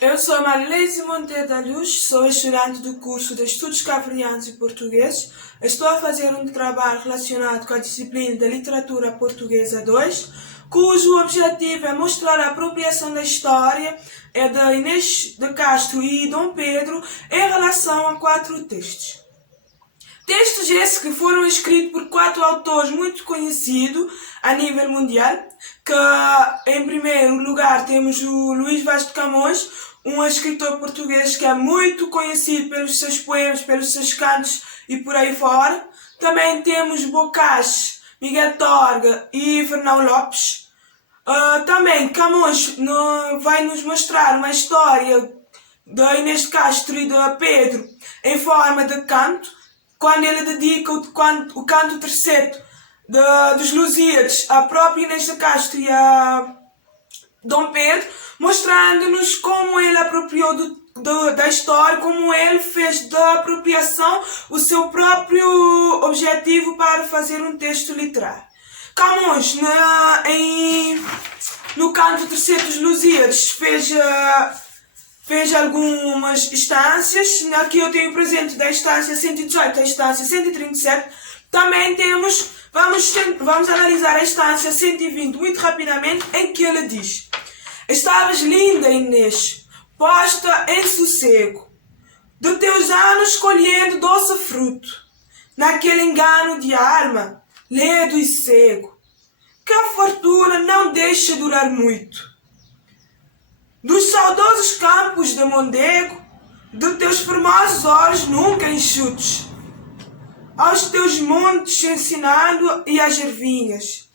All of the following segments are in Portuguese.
Eu sou Marilise Monteiro da Luz, sou estudante do curso de Estudos Cabo-Verdianos e Portugueses. Estou a fazer um trabalho relacionado com a disciplina da Literatura Portuguesa 2, cujo objetivo é mostrar a apropriação da história de Inês de Castro e Dom Pedro em relação a 4 textos. Textos esses que foram escritos por 4 autores muito conhecidos a nível mundial, que em primeiro lugar temos o Luís Vaz de Camões, um escritor português que é muito conhecido pelos seus poemas, pelos seus cantos e por aí fora. Também temos Bocage, Miguel Torga e Fernão Lopes. Também Camões vai nos mostrar uma história de Inês de Castro e de Pedro em forma de canto, quando ele dedica o canto terceiro dos Lusíadas à própria Inês de Castro e a Dom Pedro, mostrando-nos como ele apropriou da história, como ele fez da apropriação o seu próprio objetivo para fazer um texto literário. Camões, no canto terceiro dos Lusíadas, fez algumas instâncias. Aqui eu tenho presente da instância 118 à instância 137. Também vamos analisar a instância 120 muito rapidamente, em que ele diz: Estavas linda, Inês, posta em sossego, de teus anos colhendo doce fruto, naquele engano de alma, ledo e cego, que a fortuna não deixa durar muito. Dos saudosos campos de Mondego, de teus formosos olhos nunca enxutos, aos teus montes ensinando e às ervinhas,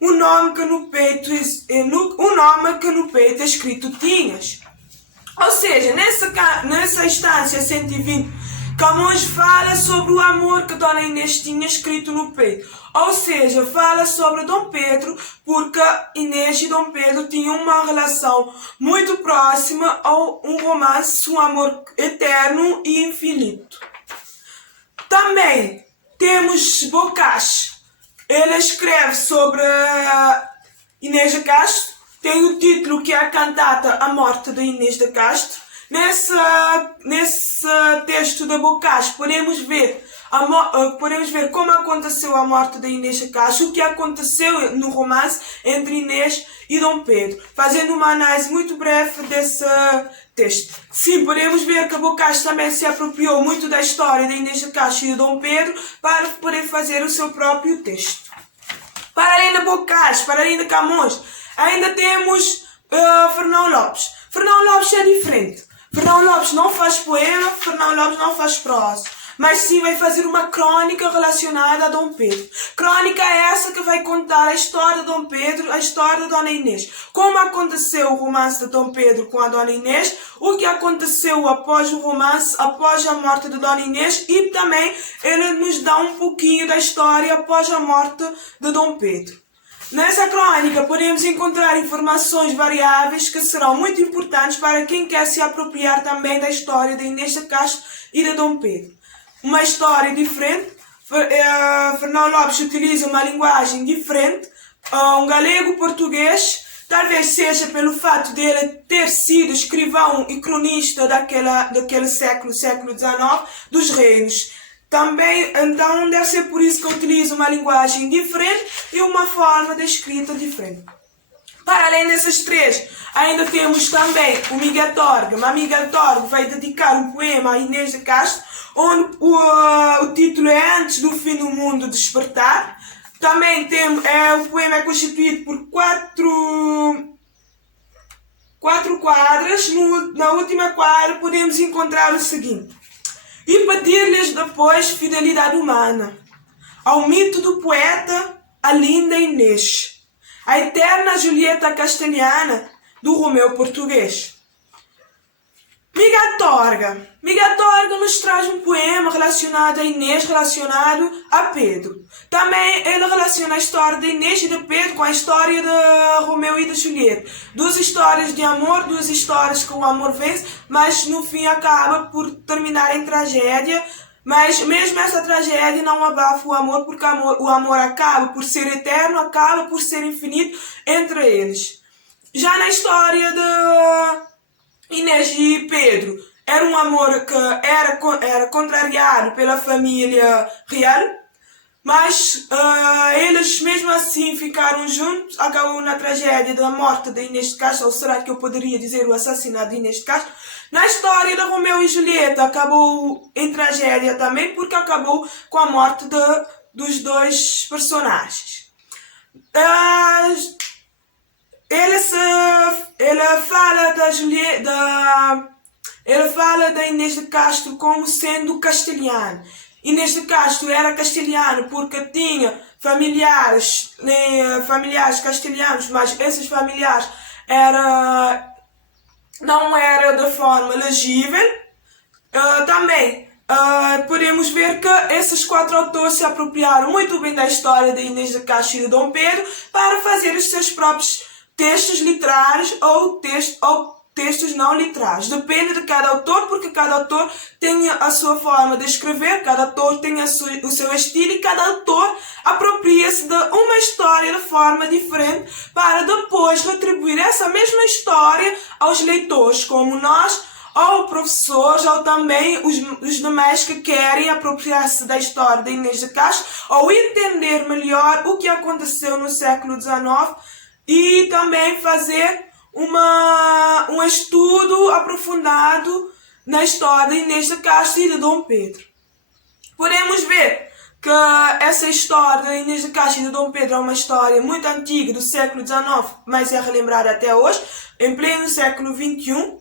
o nome que no peito escrito tinhas. Ou seja, nessa instância 120, Camões fala sobre o amor que Dona Inês tinha escrito no peito. Ou seja, fala sobre Dom Pedro, porque Inês e Dom Pedro tinham uma relação muito próxima, ou um romance, um amor eterno e infinito. Também temos Bocage. Ele escreve sobre Inês de Castro. Tem o título que é a cantata A Morte de Inês de Castro. Nesse texto de Bocage podemos ver como aconteceu a morte de Inês de Castro, o que aconteceu no romance entre Inês e Dom Pedro, fazendo uma análise muito breve desse texto. Sim, podemos ver que Bocage também se apropriou muito da história de Inês de Castro e de Dom Pedro para poder fazer o seu próprio texto. Para além de Bocage, para além de Camões, ainda temos Fernão Lopes. Fernão Lopes é diferente. Fernão Lopes não faz poema, Fernão Lopes não faz prosa, mas sim vai fazer uma crônica relacionada a Dom Pedro. Crônica essa que vai contar a história de Dom Pedro, a história da Dona Inês. Como aconteceu o romance de Dom Pedro com a Dona Inês, o que aconteceu após o romance, após a morte de Dona Inês, e também ele nos dá um pouquinho da história após a morte de Dom Pedro. Nessa crônica podemos encontrar informações variáveis que serão muito importantes para quem quer se apropriar também da história de Inês de Castro e de Dom Pedro. Uma história diferente. Fernão Lopes utiliza uma linguagem diferente, um galego-português, talvez seja pelo fato de ele ter sido escrivão e cronista daquele século XIX, dos reinos. Também, então, deve ser por isso que utiliza uma linguagem diferente e uma forma de escrita diferente. Para além desses três, ainda temos também o Miguel Torga. Mas Miguel Torga vai dedicar um poema a Inês de Castro, onde o título é Antes do Fim do Mundo Despertar. Também o poema é constituído por quatro quadras. Na última quadra podemos encontrar o seguinte: E pedir-lhes depois fidelidade humana ao mito do poeta, a linda Inês, a eterna Julieta castelhana do Romeu português. Miguel Torga nos traz um poema relacionado a Inês, relacionado a Pedro. Também ele relaciona a história de Inês e de Pedro com a história de Romeu e de Julieta. Duas histórias de amor, duas histórias que o amor vence, mas no fim acaba por terminar em tragédia. Mas mesmo essa tragédia não abafa o amor, porque o amor acaba por ser eterno, acaba por ser infinito entre eles. Já na história Inês e Pedro era um amor que era contrariado pela família real, mas eles mesmo assim ficaram juntos. Acabou na tragédia da morte de Inês de Castro, ou será que eu poderia dizer o assassinato de Inês de Castro? Na história de Romeu e Julieta acabou em tragédia também, porque acabou com a morte dos dois personagens. Ele, se, ele fala ele fala da Inês de Castro como sendo castelhano. Inês de Castro era castelhano porque tinha familiares castelhanos, mas esses familiares não era de forma legível. Também podemos ver que esses quatro autores se apropriaram muito bem da história de Inês de Castro e de Dom Pedro para fazer os seus próprios textos literários ou textos não literários. Depende de cada autor, porque cada autor tem a sua forma de escrever, cada autor tem o seu estilo e cada autor apropria-se de uma história de forma diferente para depois retribuir essa mesma história aos leitores, como nós, ou professores, ou também os demais que querem apropriar-se da história de Inês de Castro ou entender melhor o que aconteceu no século XIX e também fazer um estudo aprofundado na história de Inês de Castro e de Dom Pedro. Podemos ver que essa história de Inês de Castro e de Dom Pedro é uma história muito antiga, do século XIX, mas é relembrada até hoje, em pleno século XXI,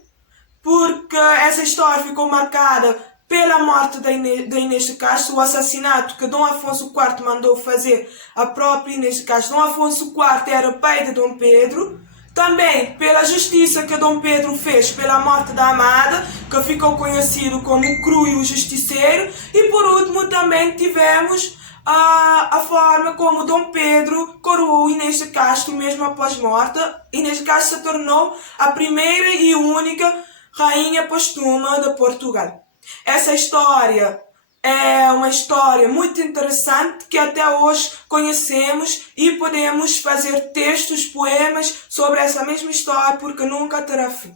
porque essa história ficou marcada pela morte da Inês de Castro, o assassinato que Dom Afonso IV mandou fazer à própria Inês de Castro. Dom Afonso IV era pai de Dom Pedro. Também pela justiça que Dom Pedro fez pela morte da amada, que ficou conhecido como o Cru e o Justiceiro. E por último também tivemos a forma como Dom Pedro coroou Inês de Castro mesmo após morte. Inês de Castro se tornou a primeira e única rainha póstuma de Portugal. Essa história é uma história muito interessante que até hoje conhecemos e podemos fazer textos, poemas sobre essa mesma história porque nunca terá fim.